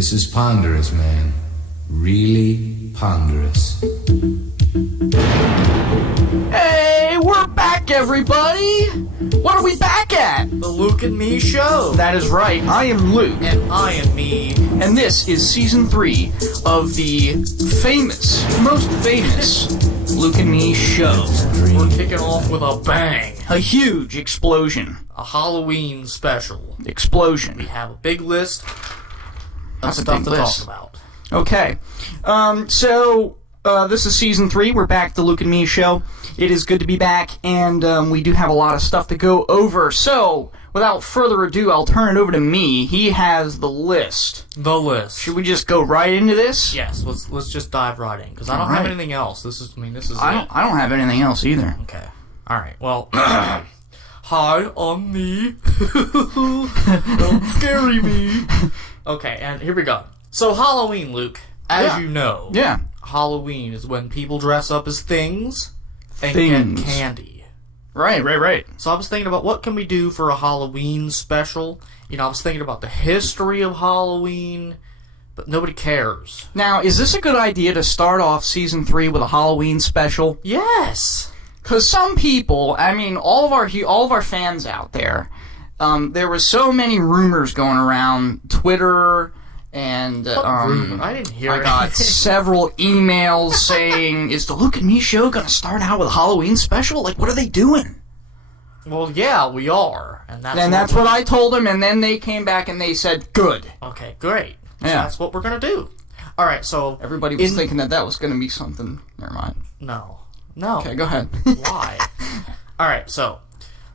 This is ponderous, man. Really ponderous. Hey, we're back, everybody! What are we back at? The Luke and Me Show. That is right. I am Luke. And I am me. And this is Season 3 of the most famous Luke and Me Show. We're kicking off with a bang. A huge explosion. A Halloween special. Explosion. We have a big list of That's a stuff big to list. talk about. Okay. So this is Season 3. We're back, the Luke and Me Show. It is good to be back, and we do have a lot of stuff to go over. So, without further ado, I'll turn it over to me. He has the list. The list. Should we just go right into this? Yes, let's just dive right in, because I don't have anything else. This is it. I don't have anything else either. Okay. Alright, well, hi, I'm me. Don't scary me. Okay, and here we go. So, Halloween, Luke, as you know, Halloween is when people dress up as things and get candy. Right. So I was thinking about what can we do for a Halloween special. You know, I was thinking about the history of Halloween, but nobody cares. Now, is this a good idea to start off Season 3 with a Halloween special? Yes! Because some people, I mean, all of our fans out there, there was so many rumors going around Twitter, and I didn't hear I got several emails saying, is the Luke and Me Show going to start out with a Halloween special? Like, what are they doing? Well, yeah, we are. And that's what I told them, and then they came back and they said, good. Okay, great. So yeah. that's what we're going to do. Alright, so... Everybody was thinking that was going to be something. Never mind. No. Okay, go ahead. Why? Alright, so...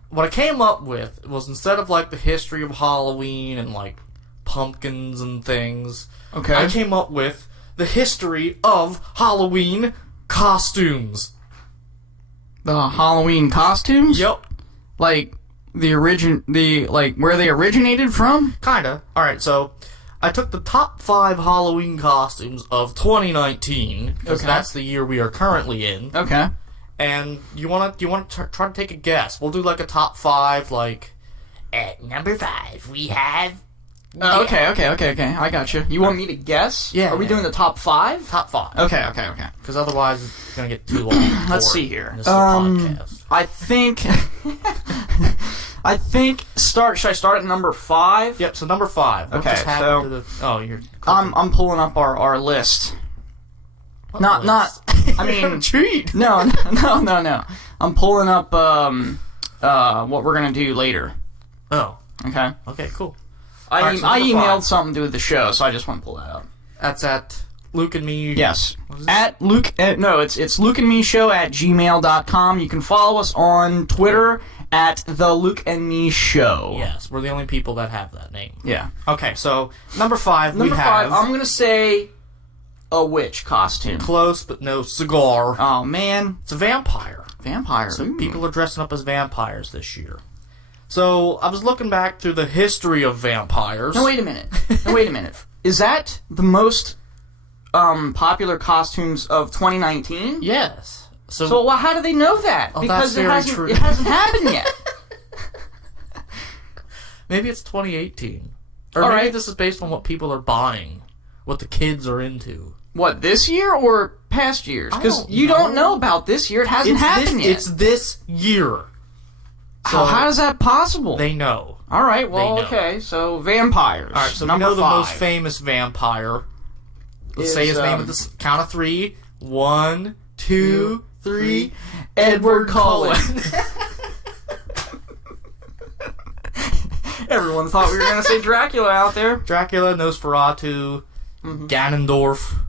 What I came up with was, instead of, like, the history of Halloween and, like, pumpkins and things, okay, I came up with the history of Halloween costumes. The Halloween costumes? Yep. Like, where they originated from? Kinda. Alright, so... I took the top 5 Halloween costumes of 2019, because that's the year we are currently in. Okay. And you want to try to take a guess? We'll do like a top 5, like, at number 5 we have... Okay. I got you. You want me to guess? Yeah. Are we doing the top 5? Top 5. Okay. Because otherwise it's going to get too long. Let's see here. This is a podcast. I think should I start at number 5? Yep, so number 5. What just happened to the... you're... I'm pulling up our list. Not I mean cheat. No. I'm pulling up what we're going to do later. Oh. Okay, cool. I so emailed something to do with the show, so I just want to pull that up. That's at Luke and Me. Yes. At Luke. It's Luke and Me Show at gmail.com. You can follow us on Twitter at the Luke and Me Show. Yes, we're the only people that have that name. Yeah. Okay, so number 5 we have. I'm gonna say a witch costume. Close, but no cigar. Oh man, it's a vampire. So people are dressing up as vampires this year. So I was looking back through the history of vampires. No, wait a minute. Is that the most popular costumes of 2019? Yes. So how do they know that? Oh, because that's very true. It hasn't happened yet. Maybe it's 2018. Or maybe this is based on what people are buying. What the kids are into. What, this year or past years? Because you don't know about this year. It hasn't happened yet. It's this year. So how is that possible? They know. All right, well, okay. So, vampires. All right, so number we know 5. the most famous vampire. Let's say his name at the count of 3. 1, 2, 3. Edward Cullen. Everyone thought we were going to say Dracula out there. Dracula, Nosferatu, Ganondorf.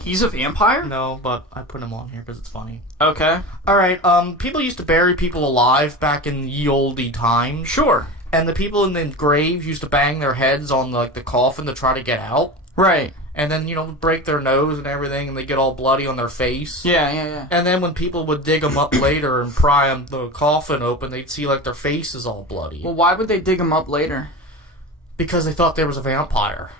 He's a vampire? No, but I put him on here because it's funny. Okay. Alright, people used to bury people alive back in ye olde times. Sure. And the people in the graves used to bang their heads on the coffin to try to get out. Right. And then, break their nose and everything, and they get all bloody on their face. Yeah. And then when people would dig them up later and pry the coffin open, they'd see, their faces all bloody. Well, why would they dig them up later? Because they thought there was a vampire.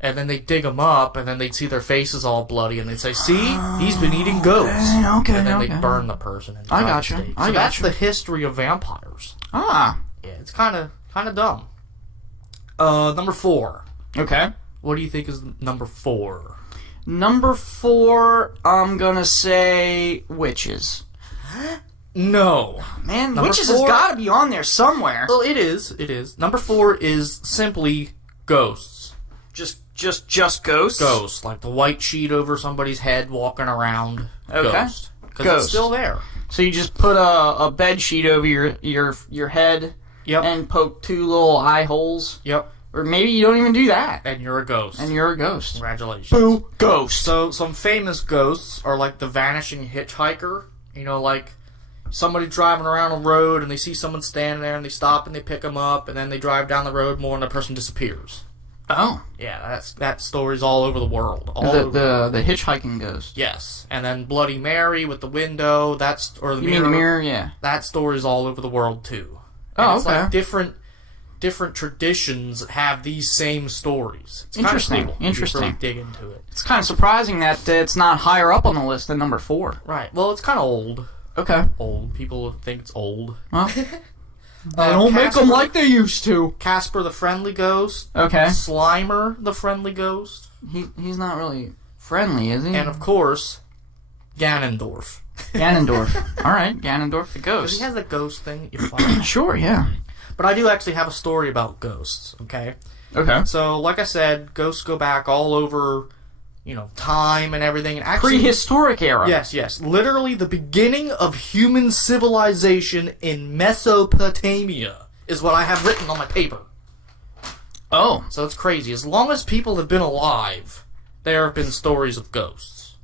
And then they'd dig them up, and then they'd see their faces all bloody, and they'd say, see? He's been eating ghosts. Okay, and then they'd burn the person. I gotcha. So that's the history of vampires. Ah. Yeah, it's kind of dumb. Number 4. Okay. What do you think is number 4? Number 4, I'm gonna say witches. No. Man, Number witches 4? has got to be on there somewhere. Well, it is. It is. Number 4 is simply ghosts. Just ghosts? Ghosts. Like the white sheet over somebody's head walking around. Okay. Ghost. Because Ghost. it's still there. So you just put a bed sheet over your head Yep. and poke 2 little eye holes. Yep. Or maybe you don't even do that. And you're a ghost. And you're a ghost. Congratulations. Boo, ghost. So, some famous ghosts are like the vanishing hitchhiker. You know, like somebody driving around a road and they see someone standing there and they stop and they pick them up and then they drive down the road more and the person disappears. Oh. Yeah, that story's all over the world. The hitchhiking ghost. Yes. And then Bloody Mary with the window, or the You mirror. mean the mirror? Yeah. That story's all over the world too. Oh, And it's okay. like different traditions have these same stories. It's Interesting. Kind of cool. Interesting. You really dig into it. It's kind of surprising that it's not higher up on the list than number 4. Right. Well, it's kind of old. Okay. Old. People think it's old. Well, they don't make them like they used to. Casper the Friendly Ghost. Okay. Slimer the Friendly Ghost. He's not really friendly, is he? And of course, Ganondorf. Ganondorf. All right, Ganondorf the Because ghost. he has a ghost thing. You're fine. Sure, yeah. But I do actually have a story about ghosts. Okay. Okay. So, like I said, ghosts go back all over, time and everything. And actually, Prehistoric era. Yes. Literally, the beginning of human civilization in Mesopotamia is what I have written on my paper. Oh. So it's crazy. As long as people have been alive, there have been stories of ghosts.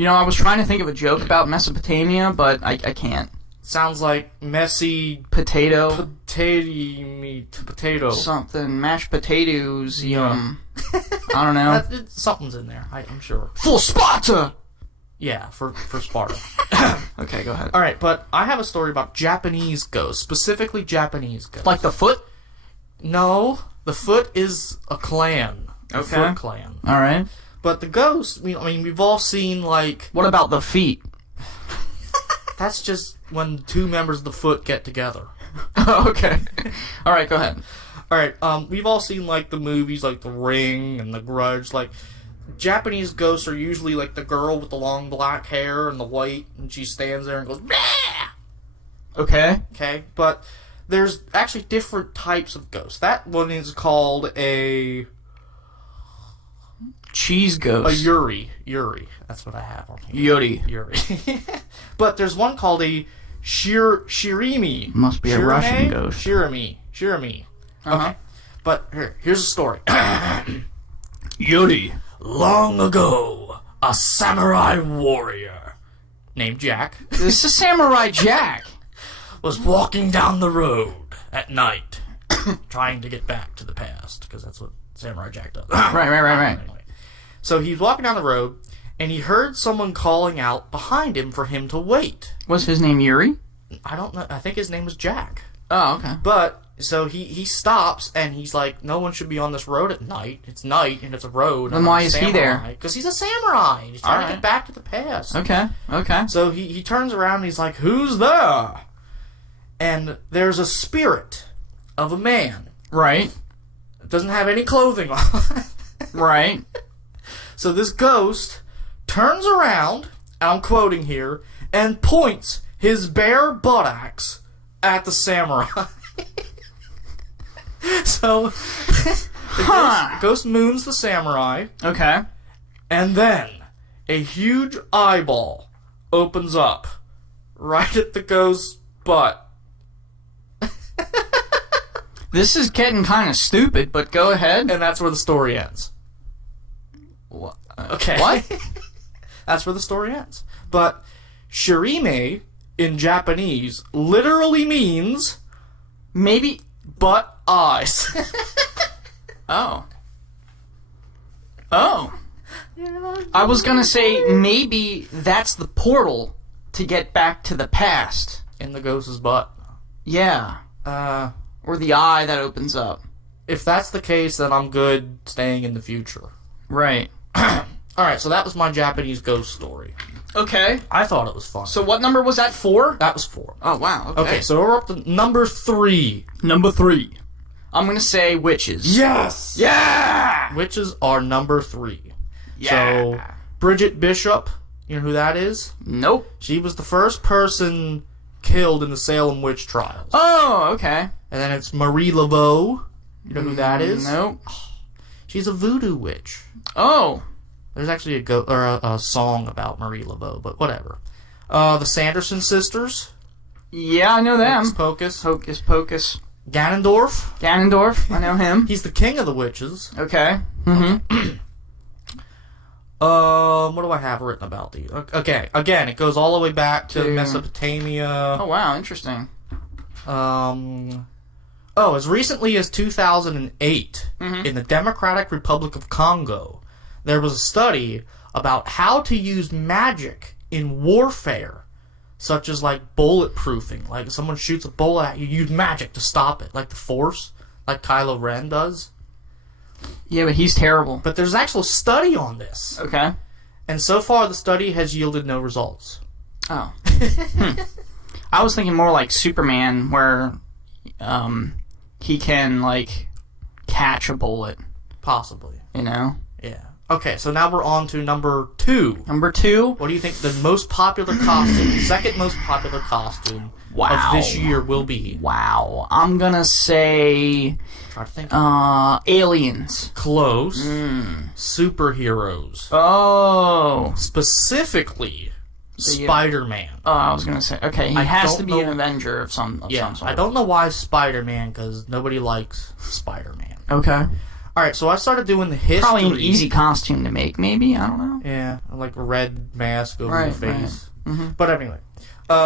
I was trying to think of a joke about Mesopotamia, but I can't. Sounds like messy Potato. potato. Something. Mashed potatoes. Yeah. I don't know. Something's in there, I'm sure. For Sparta! Yeah, for Sparta. Okay, go ahead. Alright, but I have a story about Japanese ghosts, specifically Japanese ghosts. Like the foot? No, the Foot is a clan. A Okay. Foot clan. All right. But the ghosts, we've all seen, like... What about the feet? That's just when 2 members of the Foot get together. Okay. All right, go ahead. Alright, we've all seen, like, the movies, like The Ring and The Grudge. Like, Japanese ghosts are usually, like, the girl with the long black hair and the white, and she stands there and goes, "Bah!" Okay. Okay, but there's actually different types of ghosts. That one is called a Cheese ghost. Yuri. That's what I have on here. Yuri. But there's one called a Shirimi. Must be a Russian ghost. Shirimi. Okay. But here's a story. Yuri. Long ago, a samurai warrior named Jack This is Samurai Jack. was walking down the road at night, trying to get back to the past, because that's what Samurai Jack does. Right. Anyway. So he's walking down the road, and he heard someone calling out behind him for him to wait. Was his name Yuri? I don't know. I think his name was Jack. Oh, okay. But, so he stops, and he's like, no one should be on this road at night. It's night, and it's a road. Then why is he there? Because he's a samurai. He's trying to get back to the past. Okay. So he turns around, and he's like, who's there? And there's a spirit of a man. Right. That doesn't have any clothing on. Right. So this ghost turns around, and I'm quoting here, and points his bare buttocks at the samurai. So the ghost moons the samurai, Okay. and then a huge eyeball opens up right at the ghost's butt. This is getting kind of stupid, but go ahead. And that's where the story ends. Okay. What? That's where the story ends. But shirime in Japanese literally means Maybe. butt eyes. Oh. I was gonna say maybe that's the portal to get back to the past. In the ghost's butt. Yeah. Or the eye that opens up. If that's the case, then I'm good staying in the future. Right. Alright, so that was my Japanese ghost story. Okay. I thought it was fun. So what number was that? 4? That was 4. Oh, wow. Okay, so we're up to number 3. Number 3. I'm gonna say witches. Yes! Yeah! Witches are number 3. Yeah. So, Bridget Bishop, you know who that is? Nope. She was the first person killed in the Salem witch trials. Oh, okay. And then it's Marie Laveau. You know who that is? Nope. She's a voodoo witch. Oh. There's actually a song about Marie Laveau, but whatever. The Sanderson sisters. Yeah, I know them. Hocus Pocus. Hocus Pocus. Ganondorf. Ganondorf, I know him. He's the king of the witches. Okay. Mm-hmm. What do I have written about these? Okay, again, it goes all the way back to Mesopotamia. Oh, wow, interesting. As recently as 2008, in the Democratic Republic of Congo, there was a study about how to use magic in warfare, such as, like, bulletproofing. Like, if someone shoots a bullet at you, use magic to stop it, like the Force, like Kylo Ren does. Yeah, but he's terrible. But there's actual study on this. Okay. And so far, the study has yielded no results. Oh. I was thinking more like Superman, where he can, like, catch a bullet. Possibly. You know? Yeah. Okay, so now we're on to number 2. Number 2? What do you think the most popular costume, the second most popular costume of this year will be? Wow. I'm gonna say... Try to think. Aliens. Close. Superheroes. Oh. Specifically, Spider-Man. Oh, I was gonna say... Okay, he has to be an Avenger of some sort. I don't know why Spider-Man, because nobody likes Spider-Man. Okay. Alright, so I started doing the history. Probably an easy costume to make, maybe? I don't know. Yeah, like a red mask over your face. Right. Mm-hmm. But anyway,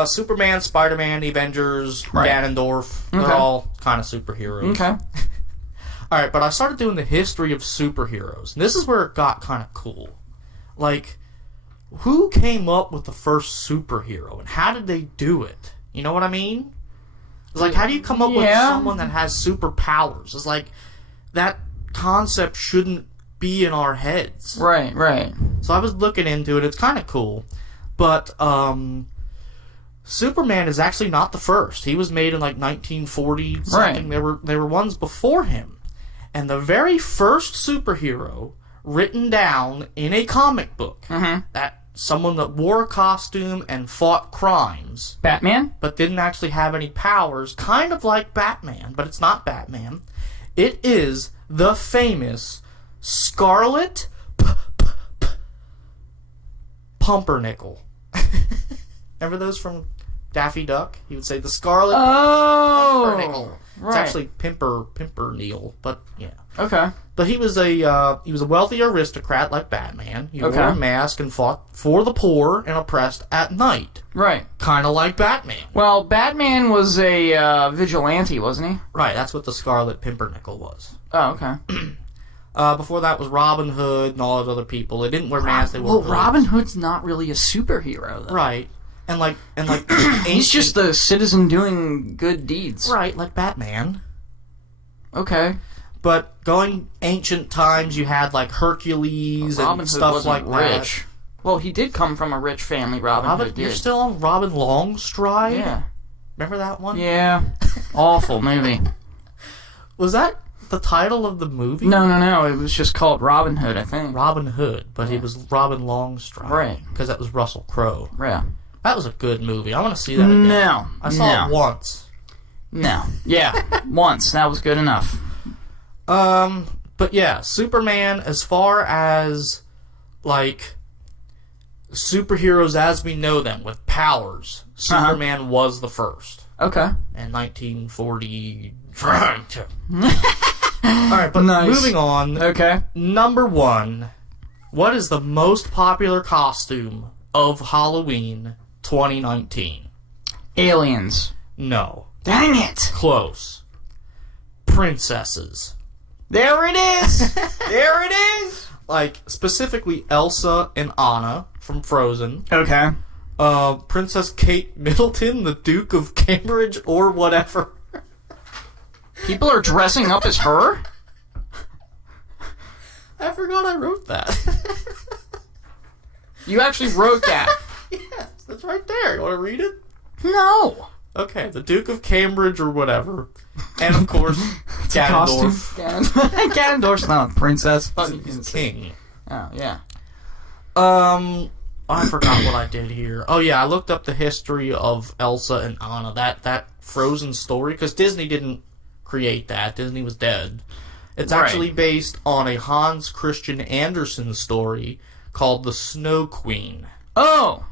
Superman, Spider-Man, the Avengers, Ganondorf, they're all kind of superheroes. Okay. Alright, but I started doing the history of superheroes. And this is where it got kind of cool. Like, who came up with the first superhero, and how did they do it? You know what I mean? It's like, how do you come up with someone that has superpowers? It's like, that concept shouldn't be in our heads. Right, right. So I was looking into it. It's kind of cool. But Superman is actually not the first. He was made in like 1940 something. Right. There were ones before him. And the very first superhero written down in a comic book, that someone that wore a costume and fought crimes. Batman? But didn't actually have any powers, kind of like Batman, but it's not Batman. It is the famous Scarlet Pumpernickel. Remember those from Daffy Duck? He would say the Scarlet Pumpernickel. Right. It's actually Pimpernickel, but yeah. Okay. But he was a wealthy aristocrat like Batman. He wore a mask and fought for the poor and oppressed at night. Right. Kind of like Batman. Well, Batman was a vigilante, wasn't he? Right, that's what the Scarlet Pimpernickel was. Oh, okay. Before that was Robin Hood and all those other people. They didn't wear masks, they wore hoods. Robin Hood's not really a superhero, though. Right. And like he's just a citizen doing good deeds. Right, like Batman. Okay. But going ancient times, you had like Hercules and stuff like rich. that. Well, he did come from a rich family, Robin Hood did. You're still on Robin Longstride? Yeah. Remember that one? Yeah. Awful movie. Was that the title of the movie? No. It was just called Robin Hood, I think. Robin Hood, but he was Robin Longstride. Right. Because that was Russell Crowe. Yeah. That was a good movie. I want to see that again. No. I saw it once. No. Yeah. Once. That was good enough. But yeah, Superman, as far as, like, superheroes as we know them, with powers, Superman was the first. Okay. In 1940... Alright, but moving on. Okay. Number 1. What is the most popular costume of Halloween 2019? Aliens. No. Dang it! Close. Princesses. There it is! There it is! Like, specifically Elsa and Anna from Frozen. Okay. Princess Kate Middleton, the Duke of Cambridge, or whatever. People are dressing up as her? I forgot I wrote that. You actually wrote that? Yes, that's right there. You want to read it? No. Okay, the Duke of Cambridge or whatever. And, of course, It's a costume. Ganondorf's not a princess. He's a king. Oh, yeah. I forgot what I did here. Oh, yeah, I looked up the history of Elsa and Anna. That Frozen story, because Disney didn't create that. Disney was dead. It's actually based on a Hans Christian Andersen story called The Snow Queen. Oh!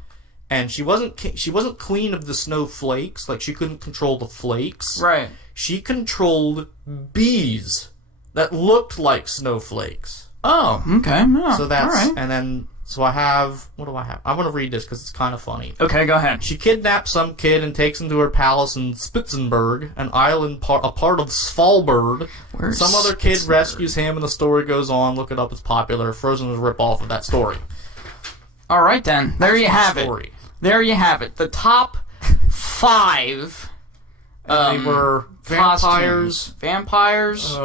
And she wasn't queen of the snowflakes. Like, she couldn't control the flakes. Right. She controlled bees that looked like snowflakes. Oh, okay. Oh, so that's... all right. And then... So I have... What do I have? I'm going to read this because it's kind of funny. Okay, go ahead. She kidnaps some kid and takes him to her palace in Spitzenberg, an island a part of Svalbard. Where's some other kid rescues him and the story goes on. Look it up, it's popular. Frozen was a rip-off of that story. All right, then. There you have it. There you have it. The top 5... they were vampires... Vampires...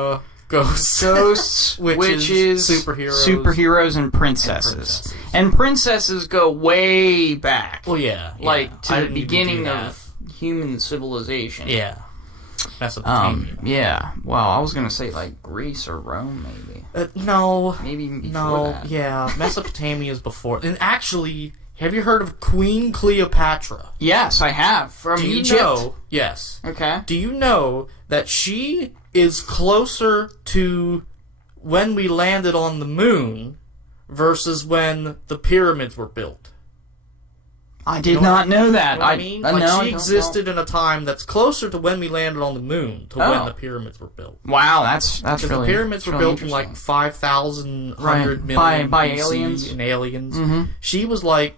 Ghosts, witches, superheroes, and princesses. And princesses go way back. Well, yeah. Like, to the beginning of human civilization. Yeah. Mesopotamia. Yeah. Well, I was going to say, like, Greece or Rome, maybe. No. Maybe even before that. Yeah. Mesopotamia is before. And actually, have you heard of Queen Cleopatra? Yes, I have. From Egypt? Yes. Okay. Do you know that she is closer to when we landed on the moon versus when the pyramids were built? I did not know that. You know what I mean? Like, she existed in a time that's closer to when we landed on the moon to when the pyramids were built. Wow, that's really... the pyramids were built in like 5,000 million by BC aliens. And aliens. Mm-hmm. She was like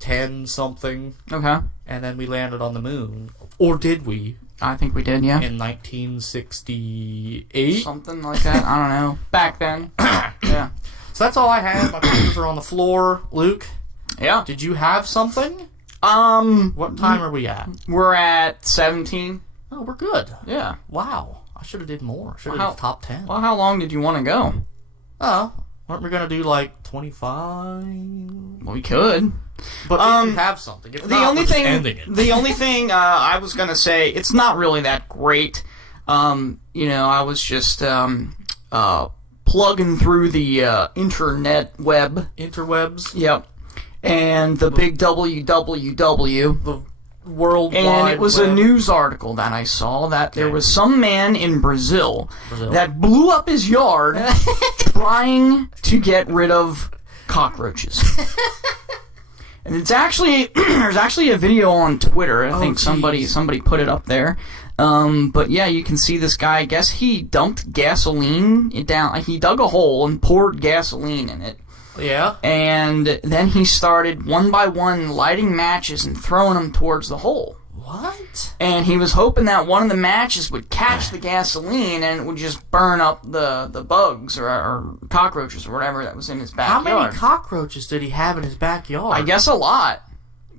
10 something. Okay. And then we landed on the moon. Or did we? I think we did, yeah. In 1968? Something like that. I don't know. Back then. Yeah. So that's all I have. My papers are on the floor. Luke? Yeah. Did you have something? What time are we at? We're at 17. Oh, we're good. Yeah. Wow. I should have did more. Should have did top 10. Well, how long did you want to go? Oh, weren't we going to do like 25? Well, we could. But if you have something. If the not, only we're just thing, ending it. The only thing I was going to say, it's not really that great. I was just plugging through the internet web. Interwebs? Yep. And the big www. The worldwide And it was web. a news article that I saw that there was some man in Brazil that blew up his yard trying to get rid of cockroaches. And it's actually there's actually a video on Twitter. I think somebody put it up there. But yeah, you can see this guy. I guess he dumped gasoline down. He dug a hole and poured gasoline in it. Yeah. And then he started one by one lighting matches and throwing them towards the hole. What? And he was hoping that one of the matches would catch the gasoline and it would just burn up the bugs or cockroaches or whatever that was in his backyard. How many cockroaches did he have in his backyard? I guess a lot.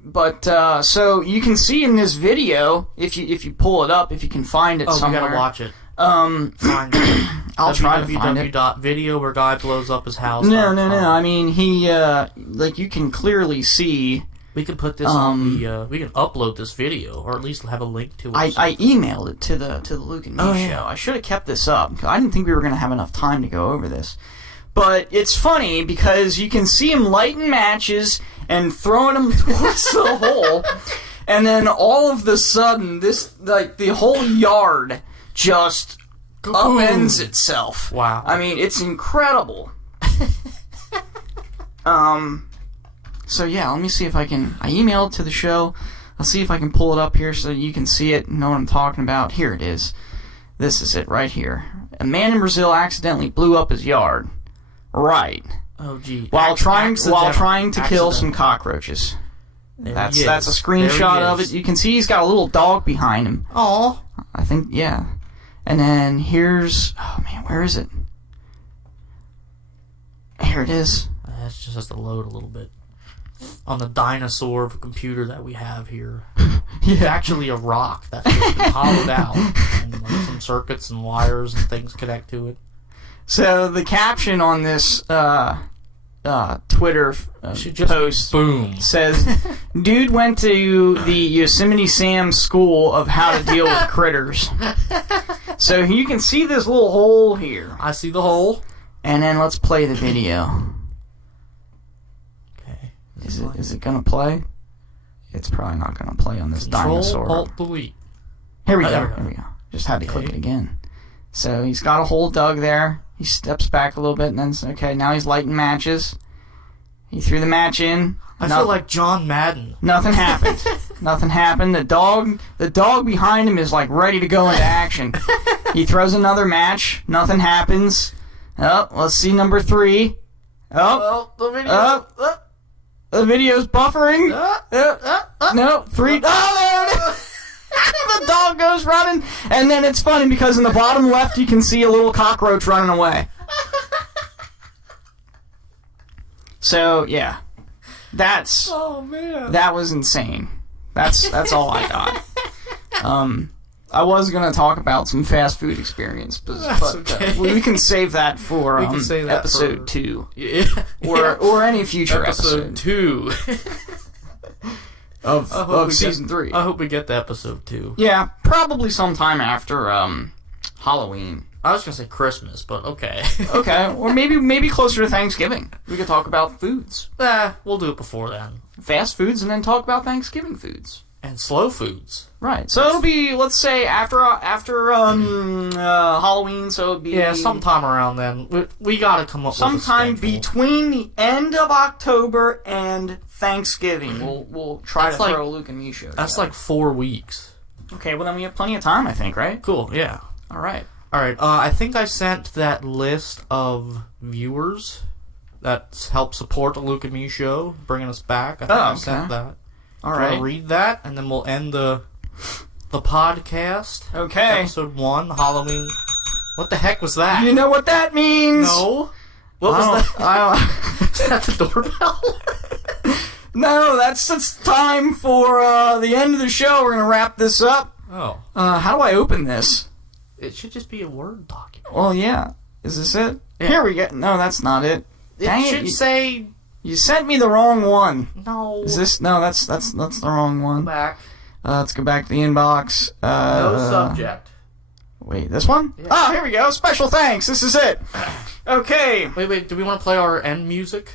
But so you can see in this video, if you pull it up, if you can find it somewhere. We gotta watch it. Find it. I'll try to find it. www.video where guy blows up his house. No. I mean, he you can clearly see. We can put this on the. We can upload this video, or at least have a link to it. I emailed it to the Luke and Me show. I should have kept this up because I didn't think we were going to have enough time to go over this. But it's funny because you can see him lighting matches and throwing them towards the hole, and then all of a sudden, the whole yard just upends itself. Wow! I mean, it's incredible. So yeah, let me see if I can. I emailed it to the show. I'll see if I can pull it up here so you can see it and know what I'm talking about. Here it is. This is it right here. A man in Brazil accidentally blew up his yard. Right. Oh gee. While trying to kill some cockroaches. That's a screenshot of it. You can see he's got a little dog behind him. Oh. I think And then here's where is it? Here it is. That just has to load a little bit. On the dinosaur of a computer that we have here. It's actually a rock that's just been hollowed out. And some circuits and wires and things connect to it. So the caption on this Twitter post. Boom. Says, dude went to the Yosemite Sam school of how to deal with critters. So you can see this little hole here. I see the hole. And then let's play the video. Okay. Is it gonna play? It's probably not gonna play on this dinosaur. Alt-Delete. Here we go. Here we go. Just had to click it again. So he's got a hole dug there. He steps back a little bit and then okay, now he's lighting matches. He threw the match in. I feel like John Madden. Nothing happened. Nothing happened. The dog behind him is like ready to go into action. He throws another match. Nothing happens. Oh, let's see number 3. Oh, the video. The video's buffering. No, 3. Oh, there it is. The dog goes running, and then it's funny because in the bottom left you can see a little cockroach running away. So yeah, oh man, that was insane. That's all I got. I was gonna talk about some fast food experience, but okay. We can save that for episode 2, or any future episode 2 of season 3. I hope we get to episode 2. Yeah, probably sometime after Halloween. I was gonna say Christmas, but okay. Okay, or maybe closer to Thanksgiving. We could talk about foods. We'll do it before then. Fast foods, and then talk about Thanksgiving foods. And slow foods. Right. So it'll be, let's say, after Halloween. So it'll be sometime around then. We gotta come up with sometime between the end of October and Thanksgiving. We'll try to throw a Luke and Me show. That's like 4 weeks. Okay. Well, then we have plenty of time, I think. Right. Cool. Yeah. All right. I think I sent that list of viewers that help support the Luke and Me show, bringing us back. I think I sent that. All right. I'll read that, and then we'll end the podcast. Okay. Episode 1, Halloween. What the heck was that? You know what that means? No. What was that? Is that the doorbell? No, that's time for the end of the show. We're gonna wrap this up. Oh. How do I open this? It should just be a Word document. Well, yeah. Is this it? Yeah. Here we go. No, that's not it. Dang It should say... You sent me the wrong one. No. Is this... No, that's the wrong one. Go back. Let's go back to the inbox. No subject. Wait, this one? Yeah. Oh, here we go. Special thanks. This is it. Okay. Wait. Do we want to play our end music?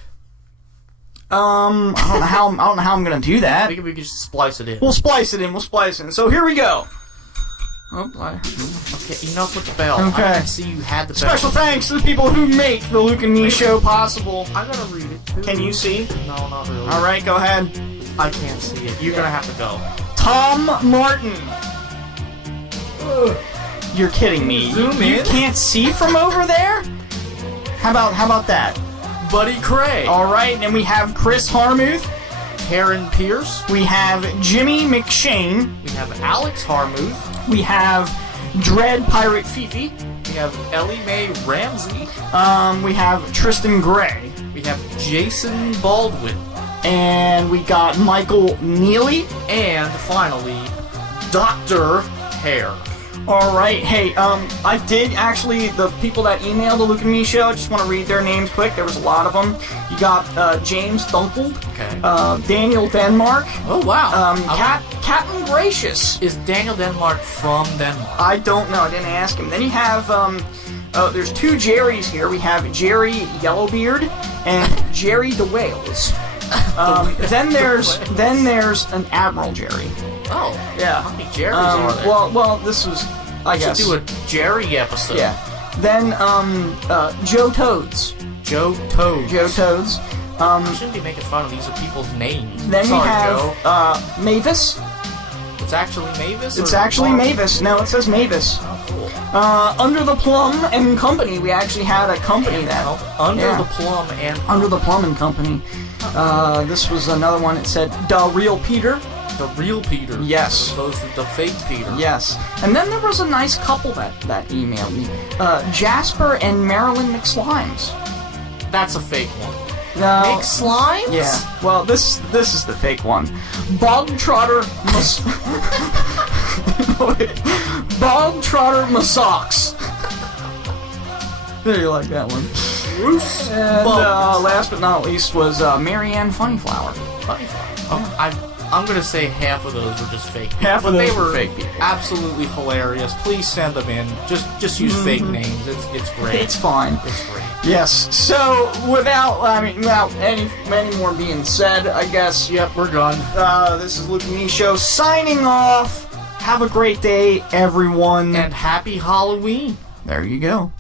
I don't know how I'm gonna do that. We could just splice it in. We'll splice it in. So here we go. Oh, okay, enough with the bell. Okay. I can see you had the bell. Special thanks to the people who make the Luke and Me show possible. I gotta read it too. Can you see? No, not really. Alright, go ahead. I can't see it. You're gonna have to go. Tom Martin. You're kidding me. Zoom in. You can't see from over there? How about that? Buddy Craig. Alright, and we have Chris Harmuth. Karen Pierce. We have Jimmy McShane. We have Alex Harmuth. We have Dread Pirate Fifi. We have Ellie Mae Ramsey. We have Tristan Gray. We have Jason Baldwin. And we got Michael Neely. And finally, Dr. Hare. Alright, hey, I did actually, the people that emailed the Luke and Me show, I just want to read their names quick. There was a lot of them. You got James Dunkel, okay. Daniel Denmark. Oh, wow. Captain Gracious. Is Daniel Denmark from Denmark? I don't know, I didn't ask him. Then you have, there's 2 Jerrys here. We have Jerry Yellowbeard and Jerry the Whales. Then there's an Admiral Jerry. Oh, yeah. How many Jerrys are there? Well, this was, I guess. We should do a Jerry episode. Yeah. Then, Joe Toads. Joe Toads. Joe Toads. I shouldn't be making fun of these people's names. Then Sorry, we have, Joe. Mavis. It's actually Mavis? It's actually Mavis. No, it says Mavis. Oh, cool. Under the Plum and Company. We actually had a company that... Under the Plum and... Under the Plum and Company. This was another one. It said, The Real Peter. The Real Peter. Yes. As opposed to the fake Peter. Yes. And then there was a nice couple that emailed me. Jasper and Marilyn McSlimes. That's a fake one. No. McSlimes? Yeah. Well, this is the fake one. Bog Trotter Bog Trotter Masocks. There, you like that one. Bruce. And last but not least was Marianne Funnyflower. I'm gonna say half of those were just fake people. Half of but those they were fake people. absolutely hilarious. Please send them in. Just use fake names. It's great. It's fine. It's great. Yes. So without any more being said, I guess. Yep, we're done. This is Luke and Me Show signing off. Have a great day, everyone. And happy Halloween. There you go.